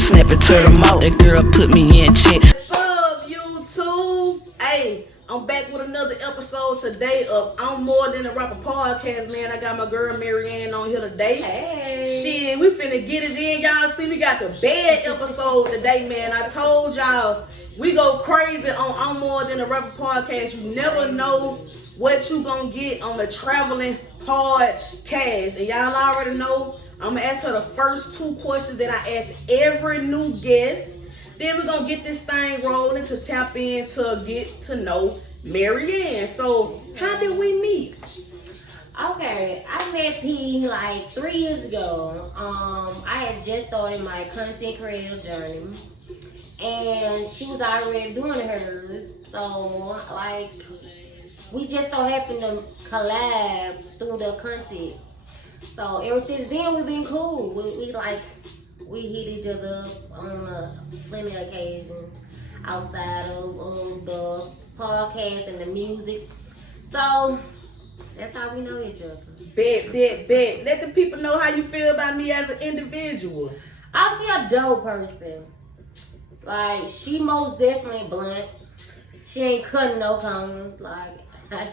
snap it to the mouth. That girl put me in check. What's up, YouTube? Hey, I'm back with another episode today of I'm More Than a Rapper podcast, man. I got my girl Marianne on here today. Hey. Shit, we finna get it in. Y'all see, we got the bad episode today, man. I told y'all, we go crazy on I'm More Than a Rapper podcast. You never know what you gonna get on the traveling podcast. And y'all already know, I'm gonna ask her the first two questions that I ask every new guest. Then we're gonna get this thing rolling to tap in to get to know Marianne. So, how did we meet? Okay, I met P like 3 years ago. I had just started my content creator journey, and she was already doing hers. So, like, we just so happened to collab through the content. So ever since then, we've been cool. We hit each other up on plenty of occasions outside of the podcast and the music. So that's how we know each other. Bet. Let the people know how you feel about me as an individual. Oh, she a dope person. Like, she most definitely blunt. She ain't cutting no corners. Like,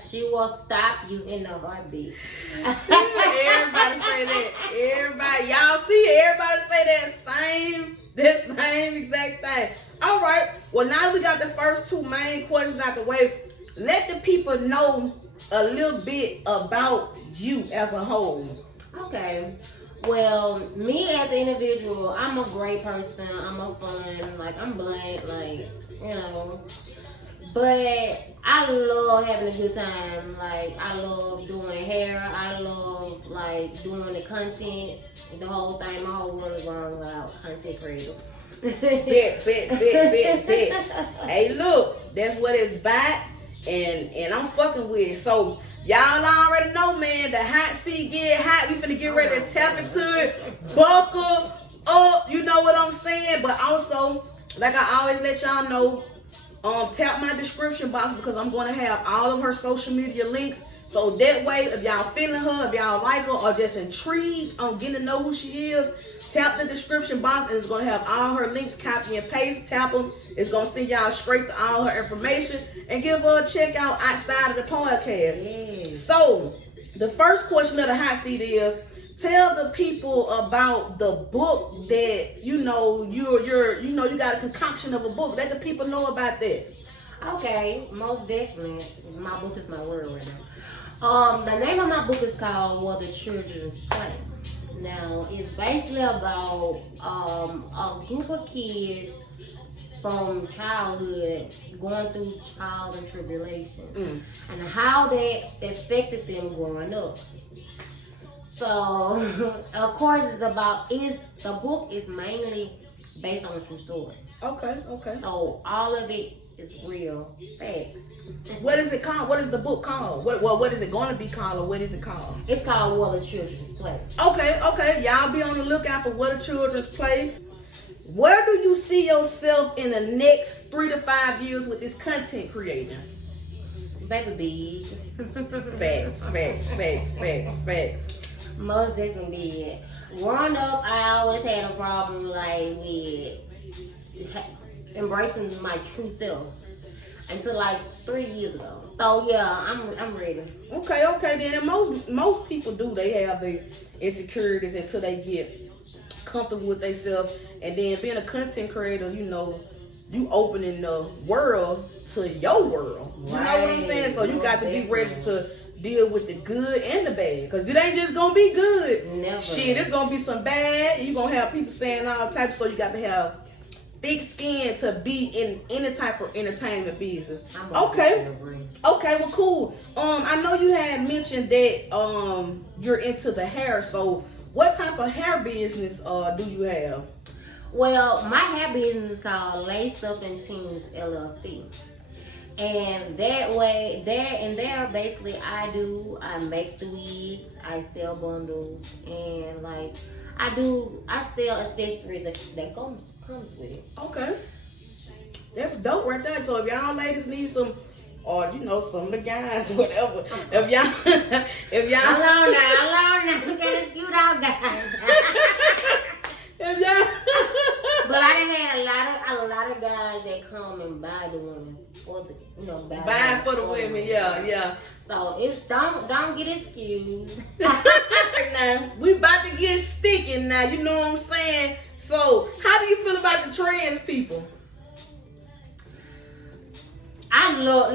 she will stop you in a heartbeat. Everybody say that. Everybody, y'all see, everybody say that same exact thing. All right. Well, now we got the first two main questions out the way. Let the people know a little bit about you as a whole. Okay. Well, me as an individual, I'm a great person. I'm a fun, like, I'm blunt, like, you know. But I love having a good time. Like, I love doing hair. I love, like, doing the content, the whole thing. My whole world is wrong without content creator. Bet. Hey, look, that's what it's about, and I'm fucking with it. So, y'all already know, man, the hot seat get hot. We finna get ready to tap into it. Buckle up, you know what I'm saying? But also, like I always let y'all know, tap my description box because I'm going to have all of her social media links. So that way, if y'all feeling her, if y'all like her, or just intrigued on getting to know who she is, tap the description box and it's going to have all her links, copy and paste, tap them. It's going to send y'all straight to all her information and give her a check out outside of the podcast. Yes. So, the first question of the hot seat is, tell the people about the book that you got a concoction of a book. Let the people know about that. Okay, most definitely. My book is my word right now. The name of my book is called Where the Children's Play. Now, it's basically about a group of kids from childhood going through trials and tribulations and how that affected them growing up. So, of course, the book is mainly based on a true story. Okay. So, all of it is real facts. What is it called? What is the book called? What is it going to be called, or what is it called? It's called Where the Children's Play. Okay. Y'all be on the lookout for Where the Children's Play. Where do you see yourself in the next 3 to 5 years with this content creating? Baby big. Facts. Most definitely did. Growing up, I always had a problem like with embracing my true self until like 3 years ago. So yeah, I'm ready. Okay. Then and most people do. They have the insecurities until they get comfortable with themselves, and then being a content creator, you opening the world to your world. You know what I'm saying? So you got to be ready to deal with the good and the bad, because it ain't just gonna be good. Never. Shit, it's gonna be some bad. You gonna have people saying all types, so you got to have thick skin to be in any type of entertainment business. Okay, well, cool. I know you had mentioned that you're into the hair. So what type of hair business do you have? Well, my hair business is called Lace Up and Teens LLC. And there basically I make the wigs, I sell bundles, and like I sell accessories that comes with it. Okay. That's dope right there. So if y'all ladies need some, or some of the guys, whatever. If y'all Hello now, we gotta scoot out guys. if y'all But done had a lot of guys that come and buy the women for the, Buy for the women, yeah. So it's don't get excused. Now we about to get sticky now, you know what I'm saying? So how do you feel about the trans people? I love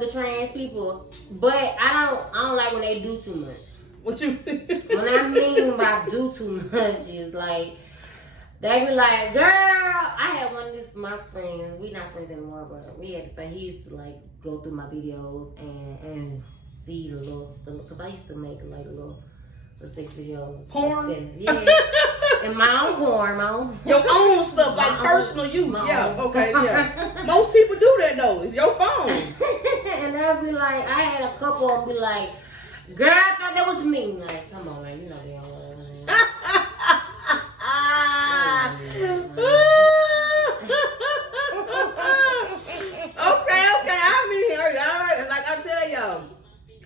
the trans people, but I don't like when they do too much. What you What I mean by do too much is like they be like, girl, I had one of these my friends, we not friends anymore, but we had to say he used to like go through my videos and see the little stuff, because I used to make like little sex videos. Porn? Yes. And my own porn, your own stuff, like personal use. Yeah, okay, yeah. Most people do that though. It's your phone. And they'll be like, I had a couple of them be like, girl, I thought that was me. Like, come on, man, you know they don't want Okay, I'm in here. All right, and like I tell y'all,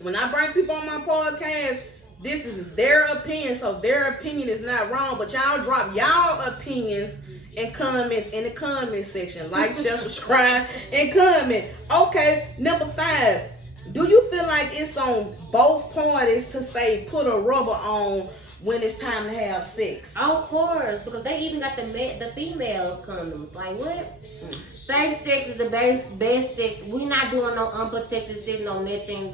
when I bring people on my podcast, this is their opinion, so their opinion is not wrong. But y'all drop y'all opinions and comments in the comment section. Like, share, subscribe, and comment. Okay, number 5. Do you feel like it's on both parties to say put a rubber on when it's time to have sex? Of course, because they even got the female condoms. Like what? Safe sex is the best sex. We not doing no unprotected sex, no nothing.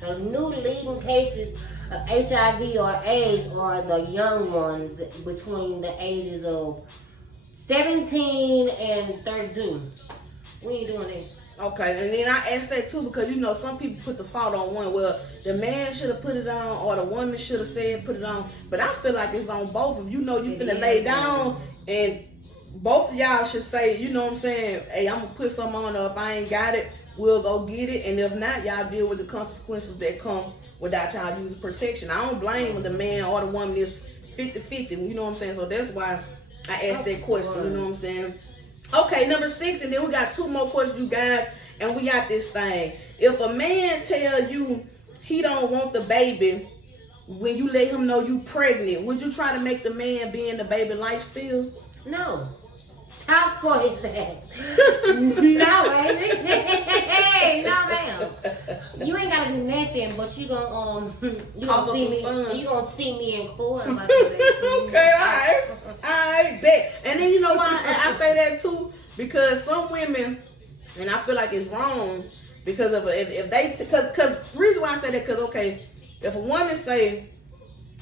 The new leading cases of HIV or AIDS are the young ones between the ages of 17 and 32. We ain't doing that. Okay, and then I asked that too because some people put the fault on one. Well, the man should have put it on, or the woman should have said put it on. But I feel like it's on both. If you finna lay down, and both of y'all should say, you know what I'm saying, hey, I'm gonna put something on, or if I ain't got it, we'll go get it. And if not, y'all deal with the consequences that come without y'all using protection. I don't blame the man or the woman is 50-50, you know what I'm saying? So that's why I asked that question, you know what I'm saying? Okay, number 6, and then we got 2 more questions, you guys, and we got this thing. If a man tell you he don't want the baby when you let him know you pregnant, would you try to make the man be in the baby life still? No. Child support his ass. No, baby. Hey, no, ma'am. You ain't gotta do nothing, but you gonna see me. You gonna see me in court. Okay, all right, bet. And then you know why I say that too? Because some women, and I feel like it's wrong because of if they because reason why I say that, because okay, if a woman say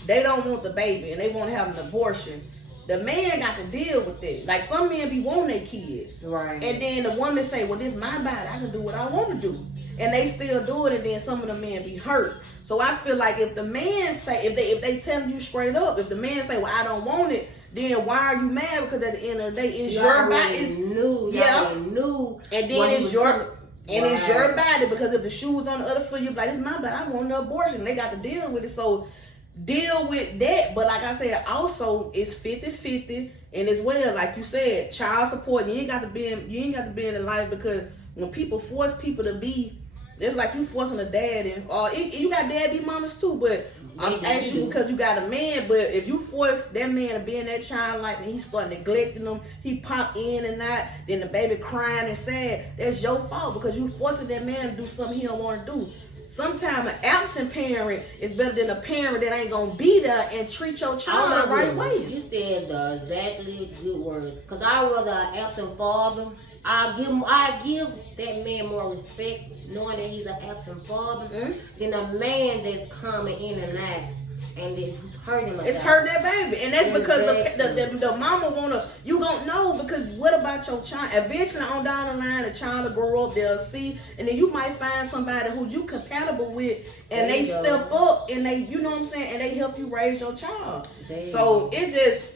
they don't want the baby and they want to have an abortion, the man got to deal with it. Like some men be wanting their kids, right? And then the woman say, "Well, this is my body. I can do what I want to do," and they still do it. And then some of the men be hurt. So I feel like if the man say, if they tell you straight up, if the man say, "Well, I don't want it," then why are you mad? Because at the end of the day, it's your body. It's new. Yeah, new. And then it's your. And it's your body, because if the shoe was on the other foot, you'd be like, it's my body, I want an abortion. They got to deal with it. So deal with that. But like I said, also it's 50-50. And as well, like you said, child support, you ain't got to be in the life, because when people force people to be, it's like you forcing a daddy, or you got daddy mamas too, but I'm asking you because you got a man. But if you force that man to be in that child life and he start neglecting them, he pop in and out, then the baby crying and sad, that's your fault, because you forcing that man to do something he don't want to do. Sometimes an absent parent is better than a parent that ain't gonna be there and treat your child the right way. You said the exactly good words. Because I was an absent father. I give that man more respect knowing that he's an absent father than a man that's coming in and out and it's hurting him. It's hurting that baby. And that's because the mama wanna, you don't know, because what about your child? Eventually on down the line, the child will grow up, they'll see, and then you might find somebody who you compatible with, and they step up and they, you know what I'm saying, and they help you raise your child. So it just,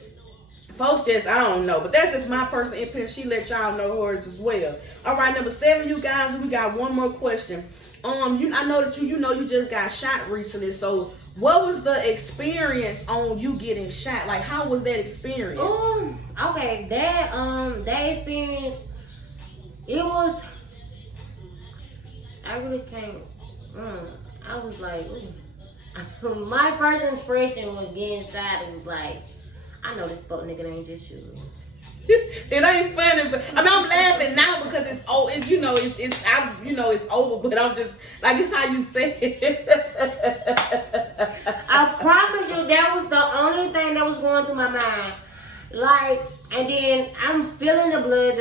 folks just, I don't know. But that's just my personal opinion. She let y'all know hers as well. All right, number 7, you guys, we got one more question. I know that you just got shot recently. So what was the experience on you getting shot? Like, how was that experience? Okay, that experience, it was, I really can't, I was like, my first impression was getting shot. It was like, I know this fuck nigga ain't just shooting me. It ain't funny, but I mean, I'm laughing now because it's oh, it's it's over. But I'm just like it's how you say it. I promise you, that was the only thing that was going through my mind. Like, and then I'm feeling the blood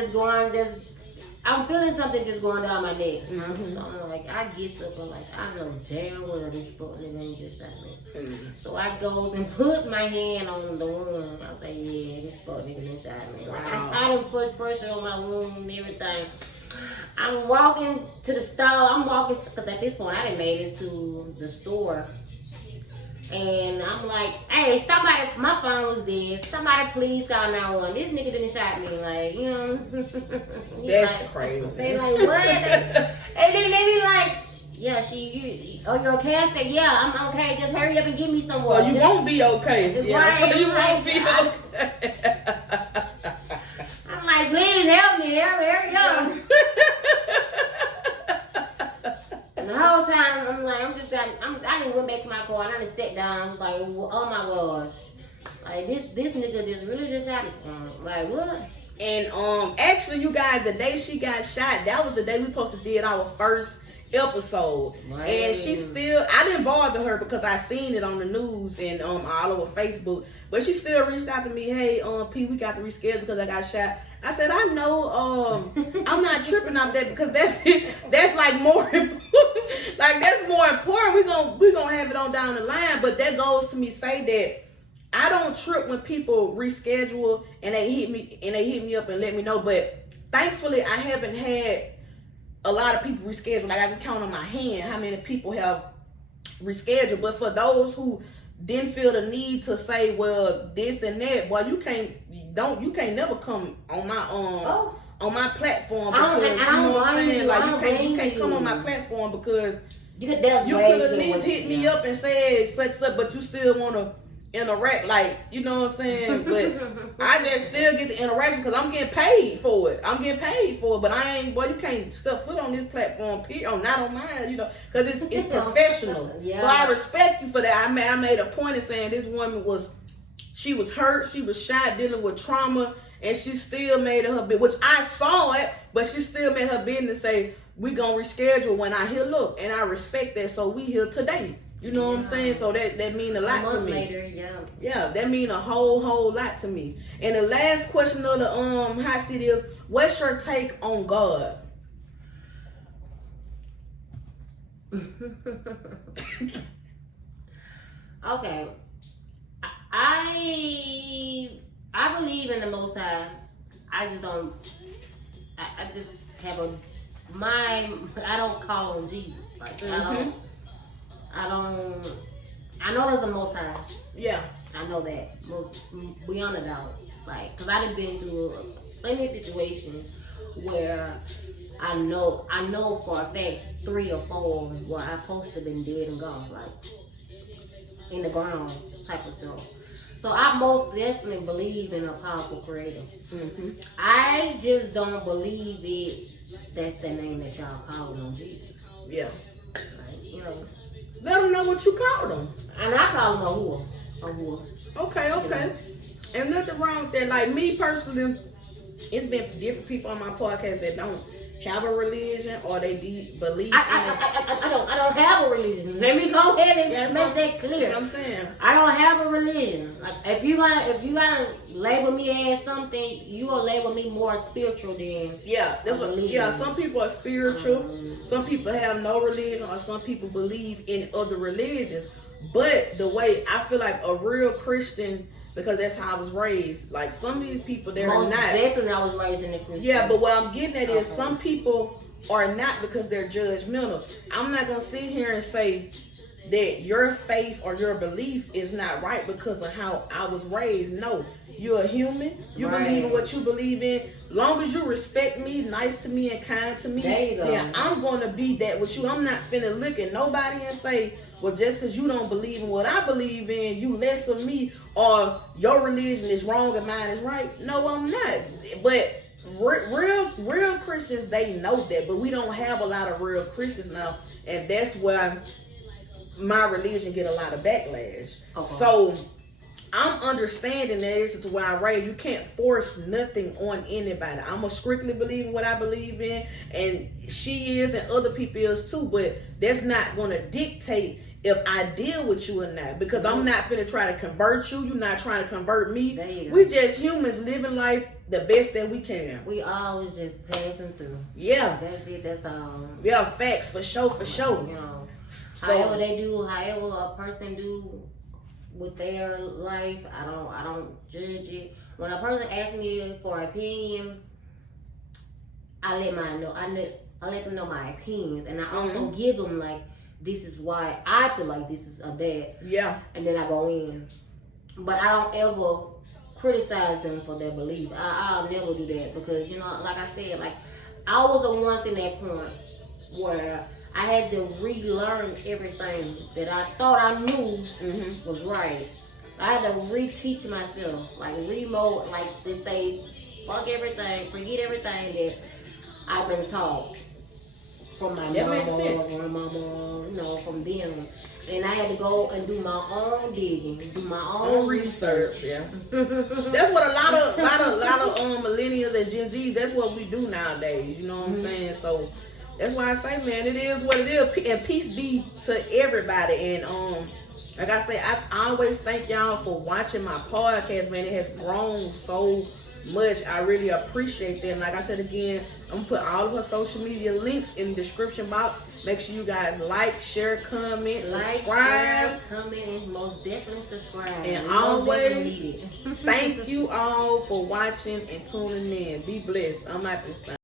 I'm feeling something just going down my neck. So I'm like, I get up and like, I know damn well this fuck nigga ain't just shot me. So I go and put my hand on the wound. I say, yeah, this fuck nigga done shot me. Like, I done put pressure on my wound and everything. I'm walking to the stall. Because at this point, I done made it to the store. And I'm like, hey, somebody, my phone was dead. Somebody please call 911. This nigga didn't shot me. Like, you know. That's like, crazy. They like, what? And then they be like, yeah, you're okay? I said, yeah, I'm okay. Just hurry up and give me some water. Well, you won't be okay. Yeah, so you won't be okay. I'm like, please help me. Hurry up. And the whole time, I'm like, I didn't went back to my car and I just sat down. I was like, oh my gosh. Like, this nigga really just shot me. Like, what? And actually, you guys, the day she got shot, that was the day we supposed to did our first episode. Right. And she still, I didn't bother her because I seen it on the news and all over Facebook. But she still reached out to me, hey, P, we got to reschedule because I got shot. I said, I know, I'm not tripping off that because that's like more important. Like that's more important. We gonna have it on down the line. But that goes to me say that I don't trip when people reschedule and they hit me up and let me know. But thankfully, I haven't had a lot of people reschedule. Like I can count on my hand how many people have rescheduled. But for those who didn't feel the need to say, well, this and that, boy, you can't never come on my on my platform because you know what I'm saying. Like you can't come on my platform because you could at least hit me up and say such, but you still want to interact, like, you know what I'm saying? But I just still get the interaction because I'm getting paid for it. But I ain't, boy, you can't step foot on this platform, period. Not on mine, you know, because it's professional. Yeah. So I respect you for that. I made a point of saying this woman she was hurt, she was shot, dealing with trauma, and she still made it her business, which I saw it, but she still made her business say, we gonna reschedule when I heal up, and I respect that, so we here today. You know what I'm saying? So that mean a lot to me. Later, yeah, that mean a whole lot to me. And the last question of the hot seat is, what's your take on God? Okay. I believe in the Most High. I just don't. I just have I don't call him Jesus. Like I know there's a Most High. Yeah. I know that. Beyond a doubt. Like, cause I've been through plenty of situations where I know for a fact 3 or 4 where I supposed to have been dead and gone, like in the ground type of stuff. So I most definitely believe in a powerful creator. Mm-hmm. I just don't believe that's the name that y'all calling on Jesus. Yeah. Like, you know. Let them know what you called them. And I call them a whore. Okay. You know? And nothing wrong with that. Like me personally, it's been different people on my podcast that don't have a religion or they believe I don't have a religion. Let me go ahead and make that clear. That's what I'm saying. I don't have a religion. Like if you gotta label me as something, you will label me more spiritual than that's what. Yeah, some people are spiritual. Some people have no religion, or some people believe in other religions. But the way I feel like a real Christian, because that's how I was raised. Like some of these people, they're most not. Definitely, I was raised in the Christian. Yeah, but what I'm getting at is some people are not because they're judgmental. I'm not gonna sit here and say that your faith or your belief is not right because of how I was raised. No, you're a human. You believe in what you believe in. Long as you respect me, nice to me, and kind to me, then I'm gonna be that with you. I'm not finna look at nobody and say, well, just because you don't believe in what I believe in, you less of me, or your religion is wrong and mine is right. No, I'm not. But real Christians, they know that. But we don't have a lot of real Christians now, and that's why my religion get a lot of backlash. Okay. So I'm understanding that it's to where I raised. You can't force nothing on anybody. I'm gonna strictly believe in what I believe in, and she is, and other people is too. But that's not gonna dictate if I deal with you or not, because I'm not finna try to convert you. You're not trying to convert me. There you go. We just humans living life the best that we can. We always just passing through. Yeah. That's it. That's all. Yeah, facts for sure, for sure. You know, So however they do, however a person do with their life, I don't judge it. When a person asks me for an opinion, I let mine know. I let them know my opinions, and I also give them like, this is why I feel like this is a that. yeah. And then I go in. But I don't ever criticize them for their belief. I'll never do that, because, you know, like I said, like, I was once in that point where I had to relearn everything that I thought I knew was right. I had to reteach myself, like remote, like to say, fuck everything, forget everything that I've been taught from my That makes mama, sense. from my mom, you know, from them. And I had to go and do my own digging, do my own research. Yeah. That's what a lot of millennials and Gen Zs, that's what we do nowadays. You know what I'm saying? So that's why I say, man, it is what it is. And peace be to everybody. And like I say, I always thank y'all for watching my podcast, man. It has grown so much. I really appreciate that. And like I said again, I'm gonna put all of her social media links in the description box. Make sure you guys like, share, comment, Like, subscribe. share, comment, and most definitely subscribe. And We most always definitely need it. thank you all for watching and tuning in. Be blessed. I'm out this thing.